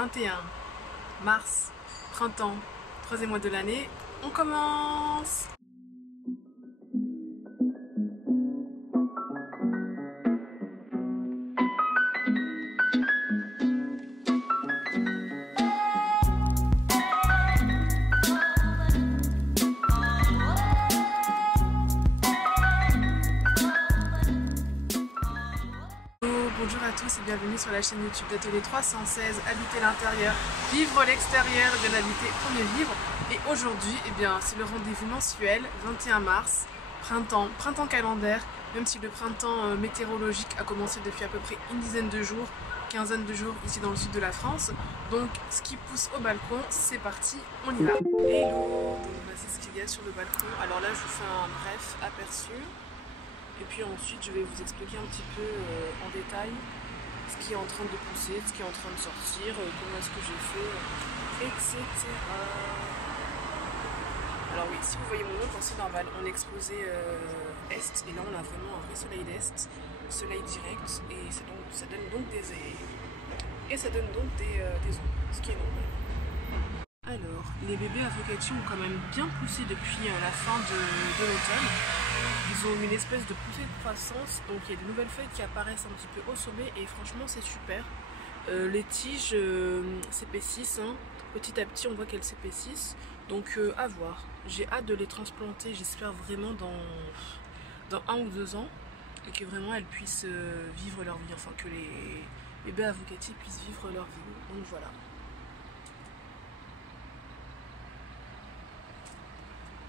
21 mars, printemps, troisième mois de l'année, on commence! Bonjour à tous et bienvenue sur la chaîne YouTube d'Atelier 316, habiter l'intérieur, vivre l'extérieur, bien habiter pour mieux vivre. Et aujourd'hui, c'est le rendez-vous mensuel, 21 mars, printemps calendaire, même si le printemps météorologique a commencé depuis à peu près une dizaine de jours, quinzaine de jours ici dans le sud de la France. Donc ce qui pousse au balcon, c'est parti, on y va. Hello, donc voici ce qu'il y a sur le balcon. Alors là, je vous fais un bref aperçu. Et puis ensuite, je vais vous expliquer un petit peu en détail ce qui est en train de pousser, ce qui est en train de sortir, comment est-ce que j'ai fait, etc. Alors oui, si vous voyez mon nom, c'est normal. On est exposé est, et là on a vraiment un vrai soleil d'est, soleil direct, et ça donne donc des ombres, ce qui est normal. Alors, les bébés à focaccia ont quand même bien poussé depuis la fin de l'automne. Ils ont une espèce de poussée de croissance, donc il y a de nouvelles feuilles qui apparaissent un petit peu au sommet et franchement c'est super. Les tiges s'épaississent, hein. Petit à petit on voit qu'elles s'épaississent, donc à voir. J'ai hâte de les transplanter, j'espère vraiment dans 1 ou 2 ans, et que vraiment elles puissent vivre leur vie, enfin que les bébés à focaccia puissent vivre leur vie, donc voilà.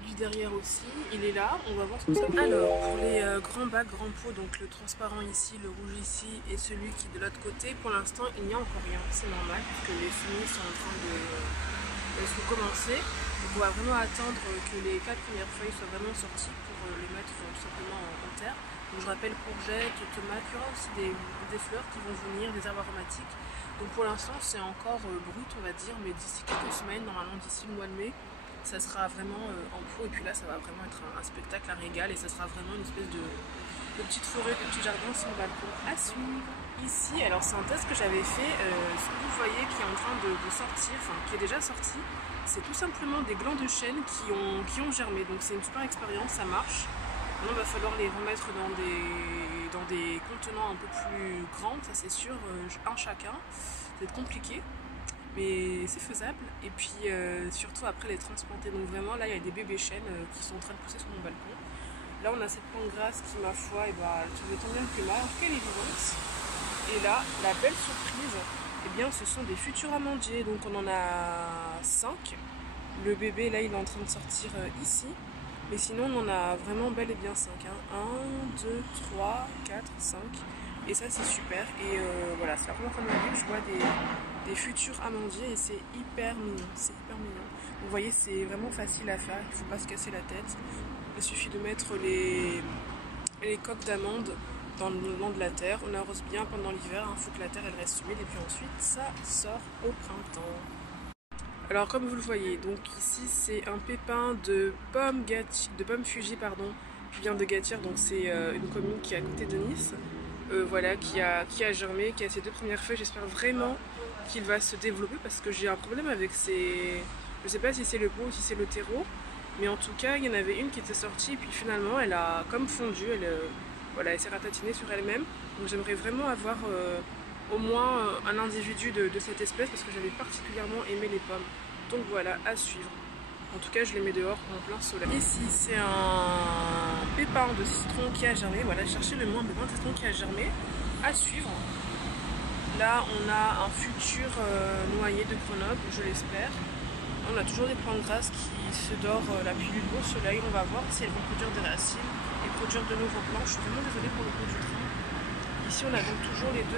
Lui derrière aussi, il est là, on va voir ce que ça fait. Alors pour les grands bacs, grands pots, donc le transparent ici, le rouge ici et celui qui est de l'autre côté, pour l'instant il n'y a encore rien, c'est normal puisque les semis sont en train de se commencer. Donc on va vraiment attendre que les 4 premières feuilles soient vraiment sorties pour les mettre tout simplement en terre. Donc je rappelle courgettes, tomates, il y aura aussi des fleurs qui vont venir, des herbes aromatiques. Donc pour l'instant c'est encore brut on va dire, mais d'ici quelques semaines, normalement d'ici le mois de mai, ça sera vraiment en pot, et puis là ça va vraiment être un spectacle, un régal, et ça sera vraiment une espèce de petite forêt, de petit jardin sur le balcon à suivre. Ici, alors c'est un test que j'avais fait, ce que vous voyez qui est en train de sortir, enfin qui est déjà sorti, c'est tout simplement des glands de chêne qui ont germé, donc c'est une super expérience, ça marche. Maintenant il va falloir les remettre dans des contenants un peu plus grands, ça c'est sûr, un chacun, ça va être compliqué. Mais c'est faisable, et puis surtout après les transplanter. Donc vraiment là il y a des bébés chênes qui sont en train de pousser sur mon balcon. Là on a cette plante grasse qui, ma foi, et tu veux tant bien que mal, qu'elle est vivante. Et là la belle surprise, ce sont des futurs amandiers. Donc on en a 5. Le bébé là il est en train de sortir ici. Mais sinon on en a vraiment bel et bien 5, hein. 1, 2, 3, 4, 5. Et ça c'est super, et voilà, c'est la première fois de ma vie que je vois des futurs amandiers, et c'est hyper mignon, c'est hyper mignon. Vous voyez, c'est vraiment facile à faire, il ne faut pas se casser la tête. Il suffit de mettre les coques d'amandes dans le long de la terre, on arrose bien pendant l'hiver, il faut que la terre elle reste humide, et puis ensuite ça sort au printemps. Alors comme vous le voyez, donc ici c'est un pépin de pomme Fuji, pardon, qui vient de Gatière, donc c'est une commune qui est à côté de Nice. Voilà, qui a germé, qui a ses 2 premières feuilles. J'espère vraiment qu'il va se développer parce que j'ai un problème avec ces... Je sais pas si c'est le pot ou si c'est le terreau, mais en tout cas il y en avait une qui était sortie et puis finalement elle a comme fondu, elle s'est ratatinée sur elle-même. Donc j'aimerais vraiment avoir au moins un individu de cette espèce parce que j'avais particulièrement aimé les pommes. Donc voilà, à suivre. En tout cas, je les mets dehors en plein soleil. Ici, c'est un pépin de citron qui a germé. Voilà, cherchez le nom, un pépin de citron qui a germé. À suivre. Là, on a un futur noyer de Grenoble, je l'espère. On a toujours des plantes grasses qui se dorent la pilule au soleil. On va voir si elles vont produire des racines et produire de nouveaux plants. Je suis vraiment désolée pour le coup du train. Ici, on a donc toujours les 2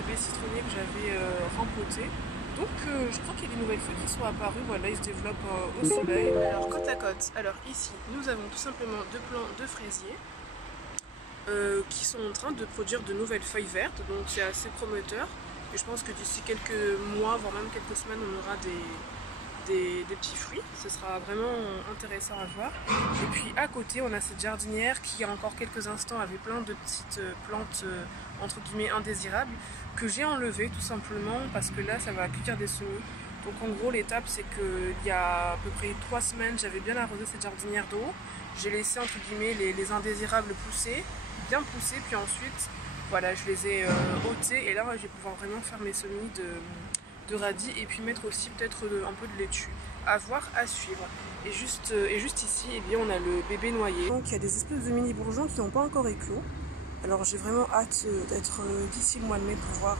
bébés citronniers que j'avais rempotés. Donc je crois qu'il y a des nouvelles feuilles qui sont apparues, voilà, ils se développent au soleil. Alors côte à côte, alors ici nous avons tout simplement 2 plants de fraisiers qui sont en train de produire de nouvelles feuilles vertes, donc c'est assez prometteur. Et je pense que d'ici quelques mois, voire même quelques semaines, on aura des des petits fruits. Ce sera vraiment intéressant à voir. Et puis à côté, on a cette jardinière qui, il y a encore quelques instants, avait plein de petites plantes entre guillemets indésirables que j'ai enlevées tout simplement parce que là, ça va accueillir des semis. Donc en gros, l'étape, c'est qu'il y a à peu près 3 semaines, j'avais bien arrosé cette jardinière d'eau. J'ai laissé entre guillemets les indésirables pousser, bien pousser, puis ensuite, voilà, je les ai ôtés et là, je vais pouvoir vraiment faire mes semis de radis et puis mettre aussi peut-être un peu de laitue. À voir, à suivre. Et juste ici, eh bien, on a le bébé noyer. Donc il y a des espèces de mini bourgeons qui n'ont pas encore éclos. Alors j'ai vraiment hâte d'être d'ici le mois de mai pour voir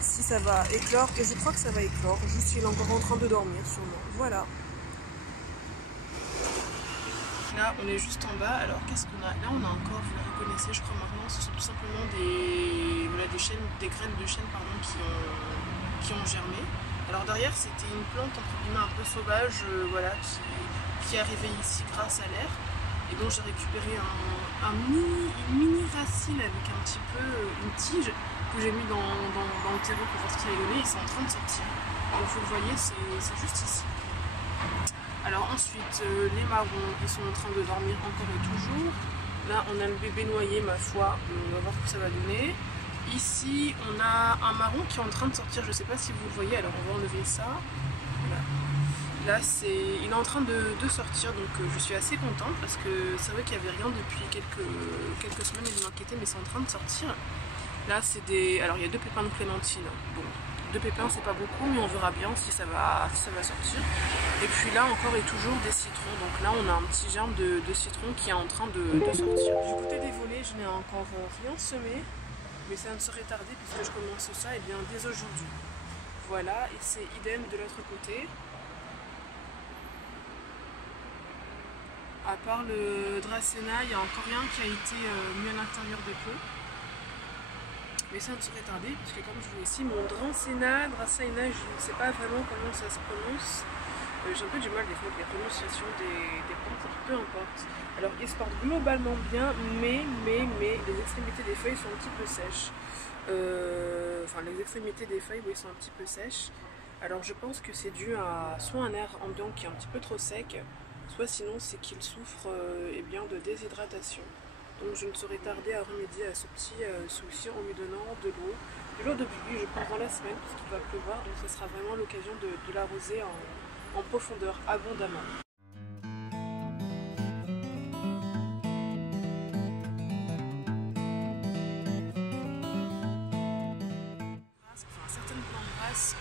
si ça va éclore. Et je crois que ça va éclore. Juste il est encore en train de dormir sûrement. Voilà. Là on est juste en bas. Alors qu'est-ce qu'on a? Là on a encore, vous la reconnaissez je crois maintenant, ce sont tout simplement des graines de chêne pardon, qui ont germé. Alors derrière c'était une plante entre guillemets un peu sauvage voilà, qui est arrivée ici grâce à l'air et dont j'ai récupéré une mini racine avec un petit peu une tige que j'ai mis dans le terreau pour voir ce qu'il a donné. Ils sont en train de sortir. Donc vous le voyez, c'est juste ici. Alors ensuite les marrons ils sont en train de dormir encore et toujours. Là on a le bébé noyé ma foi, on va voir ce que ça va donner. Ici on a un marron qui est en train de sortir, je ne sais pas si vous le voyez, alors on va enlever ça. Voilà. Là il est en train de sortir, donc je suis assez contente parce que c'est vrai qu'il n'y avait rien depuis quelques semaines et je m'inquiétais, mais c'est en train de sortir. Là c'est des... Alors il y a 2 pépins de clémentine, bon 2 pépins c'est pas beaucoup mais on verra bien si ça va sortir. Et puis là encore et toujours des citrons, donc là on a un petit germe de citron qui est en train de sortir. Du côté des volets je n'ai encore rien semé. Mais ça ne saurait tarder puisque je commence ça et bien dès aujourd'hui. Voilà, et c'est idem de l'autre côté. À part le Dracena, il n'y a encore rien qui a été mis à l'intérieur des pots. Mais ça ne saurait tarder puisque comme je vous dis ici, mon Dracena, je ne sais pas vraiment comment ça se prononce. J'ai un peu du mal des fois avec la prononciation des plantes, peu importe. Alors ils se portent globalement bien, mais les extrémités des feuilles sont un petit peu sèches. Enfin les extrémités des feuilles oui, sont un petit peu sèches. Alors je pense que c'est dû à soit un air ambiant qui est un petit peu trop sec, soit sinon c'est qu'il souffre eh bien, de déshydratation. Donc je ne saurais tarder à remédier à ce petit souci en lui donnant de l'eau de pluie, je pense dans la semaine puisqu'il va pleuvoir, donc ce sera vraiment l'occasion de l'arroser en profondeur abondamment. Certaines plantes grasses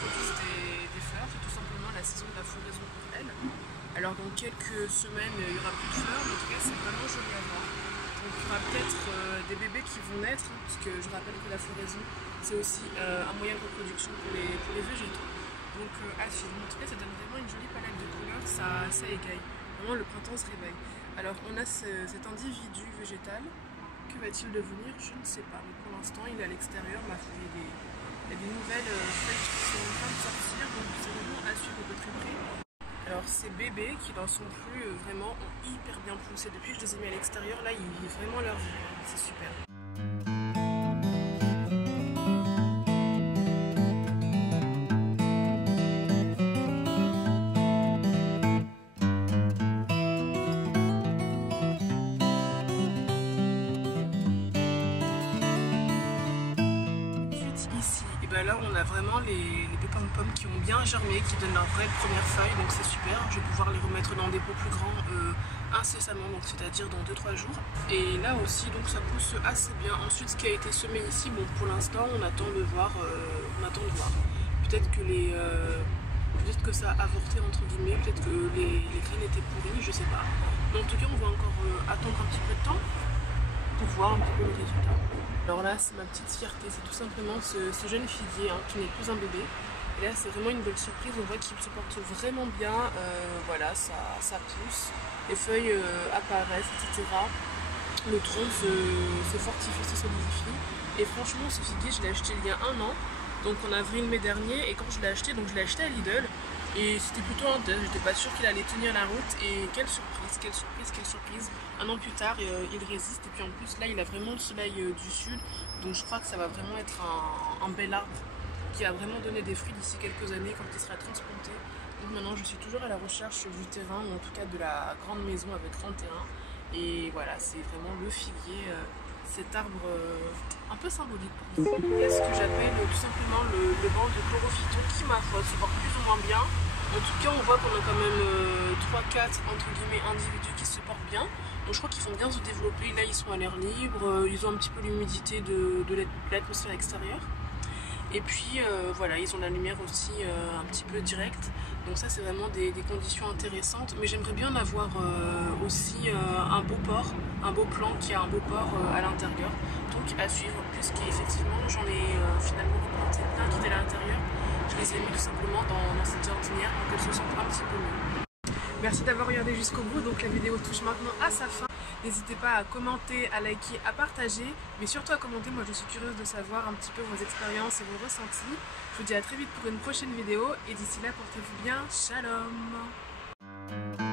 produisent des fleurs, c'est tout simplement la saison de la floraison pour elles. Alors dans quelques semaines il y aura plus de fleurs, mais en tout cas c'est vraiment joli à voir. Donc il y aura peut-être des bébés qui vont naître, hein, puisque je rappelle que la floraison c'est aussi un moyen de reproduction pour les végétaux. Donc à suivre. En tout cas ça donne vraiment une jolie palette de couleurs, ça égaye. Vraiment le printemps se réveille. Alors on a cet individu végétal. Que va-t-il devenir? Je ne sais pas. Mais pour l'instant il est à l'extérieur. Il y a des nouvelles feuilles qui sont en train de sortir. Donc c'est vraiment à suivre de très près. Alors ces bébés qui n'en sont plus vraiment ont hyper bien poussé. Depuis que je les ai mis à l'extérieur, là ils vivent vraiment leur vie. C'est super. Là on a vraiment les pépins de pommes qui ont bien germé, qui donnent leur vraie première feuille, donc c'est super. Je vais pouvoir les remettre dans des pots plus grands incessamment, donc c'est-à-dire dans 2-3 jours. Et là aussi donc ça pousse assez bien. Ensuite ce qui a été semé ici, bon pour l'instant on attend de voir. Peut-être que ça a avorté entre guillemets, peut-être que les graines étaient pourries, je sais pas. Mais en tout cas on va encore attendre un petit peu de temps pour voir un petit peu le résultat. Alors là c'est ma petite fierté, c'est tout simplement ce jeune figuier hein, qui n'est plus un bébé. Et là c'est vraiment une belle surprise, on voit qu'il se porte vraiment bien, voilà, ça pousse, les feuilles apparaissent, etc. Le tronc se fortifie, se solidifie. Et franchement ce figuier je l'ai acheté il y a 1 an, donc en avril-mai dernier, et quand je l'ai acheté, donc je l'ai acheté à Lidl. Et c'était plutôt un test, j'étais pas sûre qu'il allait tenir la route et quelle surprise, quelle surprise, quelle surprise. 1 an plus tard il résiste et puis en plus là il a vraiment le soleil du sud, donc je crois que ça va vraiment être un bel arbre qui va vraiment donner des fruits d'ici quelques années quand il sera transplanté. Donc maintenant je suis toujours à la recherche du terrain, ou en tout cas de la grande maison avec grand terrain. Et voilà, c'est vraiment le figuier, cet arbre un peu symbolique. Et ce que j'appelle tout simplement le banc de chlorophyton qui, ma foi, se porte plus ou moins bien. En tout cas, on voit qu'on a quand même 3-4 entre guillemets individus qui se portent bien. Donc je crois qu'ils vont bien se développer. Là, ils sont à l'air libre, ils ont un petit peu l'humidité de l'atmosphère extérieure. Et puis voilà, ils ont la lumière aussi un petit peu directe. Donc ça, c'est vraiment des conditions intéressantes. Mais j'aimerais bien avoir aussi un beau port, un beau plan qui a un beau port à l'intérieur. Donc à suivre, puisqu'effectivement, j'en ai finalement replanté plein qui étaient à l'intérieur. Je les ai mis tout simplement dans cette jardinière pour qu'elles se sentent un petit peu mieux. Merci d'avoir regardé jusqu'au bout, donc la vidéo touche maintenant à sa fin. N'hésitez pas à commenter, à liker, à partager, mais surtout à commenter. Moi je suis curieuse de savoir un petit peu vos expériences et vos ressentis. Je vous dis à très vite pour une prochaine vidéo et d'ici là portez-vous bien, shalom.